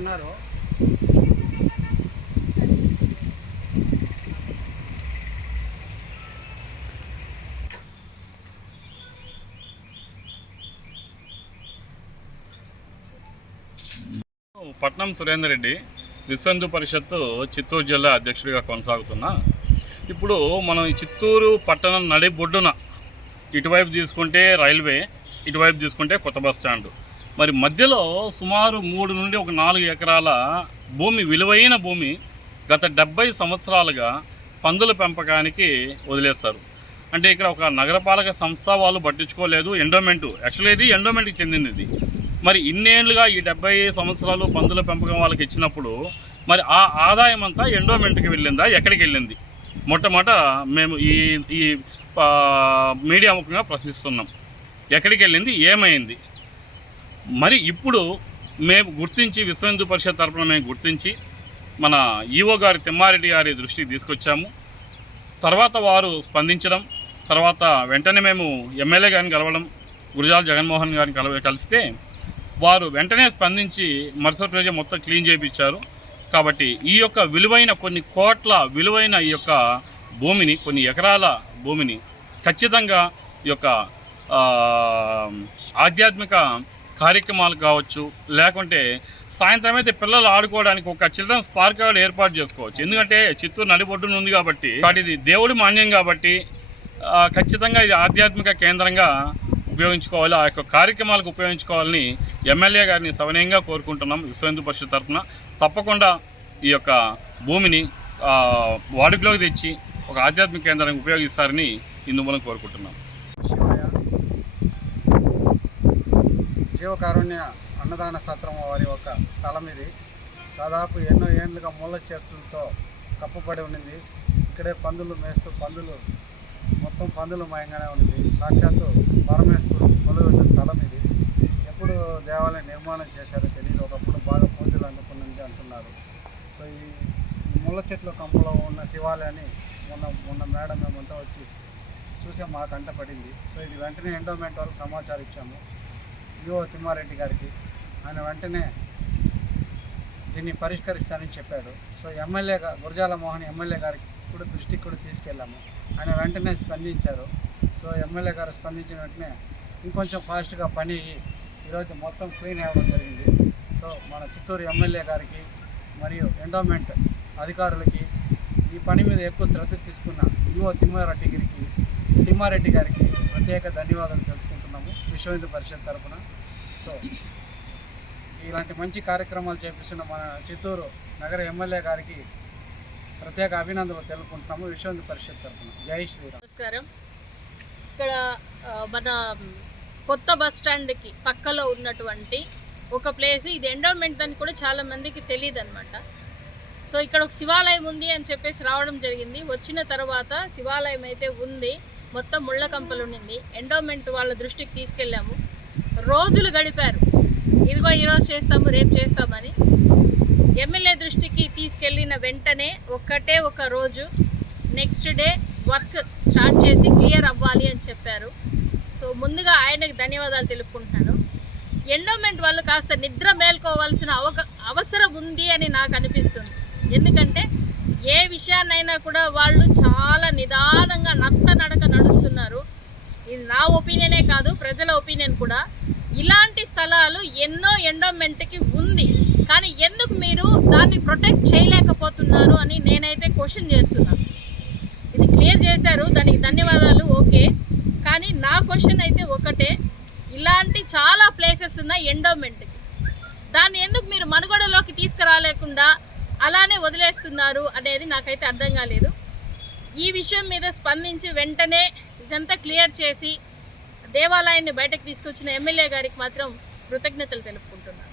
అన్నారు. పట్నం సురేందర్ రెడ్డి విశ్వందు పరిషత్తు చిత్తూరు జిల్లా అధ్యక్షుడిగా కొనసాగుతున్నా. ఇప్పుడు మనం ఈ చిత్తూరు పట్టణం నడిబొడ్డున ఇటువైపు తీసుకుంటే రైల్వే ఇటువైపు తీసుకుంటే కొత్త బస్ స్టాండ్. మరి మధ్యలో సుమారు మూడు నుండి ఒక నాలుగు ఎకరాల భూమి విలువైన భూమి గత డెబ్బై సంవత్సరాలుగా పందుల పెంపకానికి వదిలేస్తారు. అంటే ఇక్కడ ఒక నగరపాలక సంస్థ వాళ్ళు పట్టించుకోలేదు ఎండోమెంటు. యాక్చువల్లీ ఇది ఎండోమెంట్కి చెందింది ఇది. మరి ఇన్నేళ్ళుగా ఈ డెబ్బై సంవత్సరాలు పందుల పెంపకం వాళ్ళకి ఇచ్చినప్పుడు మరి ఆ ఆదాయం అంతా ఎండోమెంట్కి వెళ్ళిందా ఎక్కడికి వెళ్ళింది? మొట్టమొదట మేము ఈ ఈ మీడియా ముఖంగా ప్రశ్నిస్తున్నాం. ఎక్కడికి వెళ్ళింది ఏమైంది? మరి ఇప్పుడు మేము గుర్తించి విశ్వ హిందూ పరిషత్ తరఫున మేము గుర్తించి మన ఈఓ గారి తిమ్మారెడ్డి గారి దృష్టికి తీసుకొచ్చాము. తర్వాత వారు స్పందించడం తర్వాత వెంటనే మేము ఎమ్మెల్యే గారిని కలవడం గురజాల జగన్మోహన్ గారిని కలవ కలిస్తే వారు వెంటనే స్పందించి మరుసటి రోజే మొత్తం క్లీన్ చేయించారు కాబట్టి ఈ యొక్క విలువైన కొన్ని కోట్ల విలువైన ఈ యొక్క భూమిని కొన్ని ఎకరాల భూమిని ఖచ్చితంగా ఈ యొక్క ఆధ్యాత్మిక కార్యక్రమాలు కావచ్చు లేకుంటే సాయంత్రం అయితే పిల్లలు ఆడుకోవడానికి ఒక చిల్డ్రన్స్ పార్క్ ఏర్పాటు చేసుకోవచ్చు. ఎందుకంటే చిత్తూరు నడిబొడ్డున ఉంది కాబట్టి వాటిది ఇది దేవుడి మాన్యం కాబట్టి ఖచ్చితంగా ఇది ఆధ్యాత్మిక కేంద్రంగా ఉపయోగించుకోవాలి. ఆ యొక్క కార్యక్రమాలకు ఉపయోగించుకోవాలని ఎమ్మెల్యే గారిని సవనీయంగా కోరుకుంటున్నాం. విశ్వహిందు పరిషత్ తరఫున తప్పకుండా ఈ యొక్క భూమిని వాడుకలోకి తెచ్చి ఒక ఆధ్యాత్మిక కేంద్రానికి ఉపయోగిస్తారని ఇందు మూలం కోరుకుంటున్నాం. జీవకారుణ్య అన్నదాన సత్రం వారి ఒక స్థలం ఇది. దాదాపు ఎన్నో ఏండ్లుగా ముళ్ళ చెట్లతో కప్పబడి ఉండింది. ఇక్కడే పందులు మేస్తూ పందులు మొత్తం పందులు మయంగానే ఉంది సాక్షాత్తు పరమేశ్వరుడు కొలువైన స్థలం ఇది. ఎప్పుడు దేవాలయం నిర్మాణం చేశారో తెలియదు ఒకప్పుడు బాగా పూజలు అందుకున్నది అంటున్నారు. సో ఈ ఈ ముళ్ళ చెట్ల కంపలో ఉన్న శివాలయాన్ని మొన్న మొన్న మేడం మేమంతా వచ్చి చూసే. మాకు అంట పడింది. సో ఇది వెంటనే ఎండోమెంట్ వరకు సమాచారం ఇచ్చాము. యువ తిమ్మారెడ్డి గారికి ఆయన వెంటనే దీన్ని పరిష్కరిస్తానని చెప్పాడు. So MLA Gurajala Mohan MLA గారికి కూడా దృష్టికి కూడా తీసుకెళ్ళాము. ఆయన వెంటనే స్పందించారు. సో ఎమ్మెల్యే గారు స్పందించిన వెంటనే ఇంకొంచెం ఫాస్ట్గా పని ఈరోజు మొత్తం క్లీన్ అవ్వడం జరిగింది. సో మన చిత్తూరు ఎమ్మెల్యే గారికి మరియు ఎండోమెంట్ అధికారులకి ఈ పని మీద ఎక్కువ శ్రద్ధ తీసుకున్న యువ తిమ్మారెడ్డి గారికి తిమ్మారెడ్డి గారికి ప్రత్యేక ధన్యవాదాలు తెలుసుకున్నాను చేస్తున్నాము విశ్వ హిందూ పరిషత్ తరఫున సో ఇలాంటి మంచి కార్యక్రమాలు చేపిస్తున్న మన చిత్తూరు నగర ఎమ్మెల్యే గారికి ప్రత్యేక అభినందనలు తెలుపుకుంటున్నాము విశ్వ హిందూ పరిషత్ తరఫున జై శ్రీరామ్. నమస్కారం. ఇక్కడ మన కొత్త బస్ స్టాండ్కి పక్కలో ఉన్నటువంటి ఒక ప్లేస్ ఇది ఎండోమెంట్ అని కూడా చాలా మందికి తెలియదు అనమాట సో ఇక్కడ ఒక శివాలయం ఉంది అని చెప్పేసి రావడం జరిగింది. వచ్చిన తర్వాత శివాలయం అయితే ఉంది. మొత్తం ముళ్ళ కంపలు ఉండింది. ఎండోమెంట్ వాళ్ళ దృష్టికి తీసుకెళ్ళాము. రోజులు గడిపారు. ఇదిగో ఈరోజు చేస్తాము రేపు చేస్తామని. ఎమ్మెల్యే దృష్టికి తీసుకెళ్ళిన వెంటనే ఒక్కటే ఒక రోజు నెక్స్ట్ డే వర్క్ స్టార్ట్ చేసి క్లియర్ అవ్వాలి అని చెప్పారు. సో ముందుగా ఆయనకు ధన్యవాదాలు తెలుపుకుంటున్నాను ఎండోమెంట్ వాళ్ళు కాస్త నిద్ర మేల్కోవాల్సిన అవక అవసరం ఉంది అని నాకు అనిపిస్తుంది. ఎందుకంటే ఏ విషయాన్నైనా కూడా వాళ్ళు చాలా నిదానంగా నత్త నడక నడుస్తున్నారు. ఇది నా ఒపీనియనే కాదు ప్రజల ఒపీనియన్ కూడా. ఇలాంటి స్థలాలు ఎన్నో ఎండోమెంట్కి ఉంది. కానీ ఎందుకు మీరు దాన్ని ప్రొటెక్ట్ చేయలేకపోతున్నారు అని నేనైతే క్వశ్చన్ చేస్తున్నాను ఇది క్లియర్ చేశారు దానికి ధన్యవాదాలు ఓకే. కానీ నా క్వశ్చన్ అయితే ఒకటే. ఇలాంటి చాలా ప్లేసెస్ ఉన్నాయి ఎండోమెంట్కి. దాన్ని ఎందుకు మీరు మనుగడలోకి తీసుకురాలేకుండా అలానే వదిలేస్తున్నారు అనేది నాకైతే అర్థం కాలేదు. ఈ విషయం మీద స్పందించి వెంటనే ఇదంతా క్లియర్ చేసి దేవాలయాన్ని బయటకు తీసుకొచ్చిన ఎమ్మెల్యే గారికి మాత్రం కృతజ్ఞతలు తెలుపుకుంటున్నాను.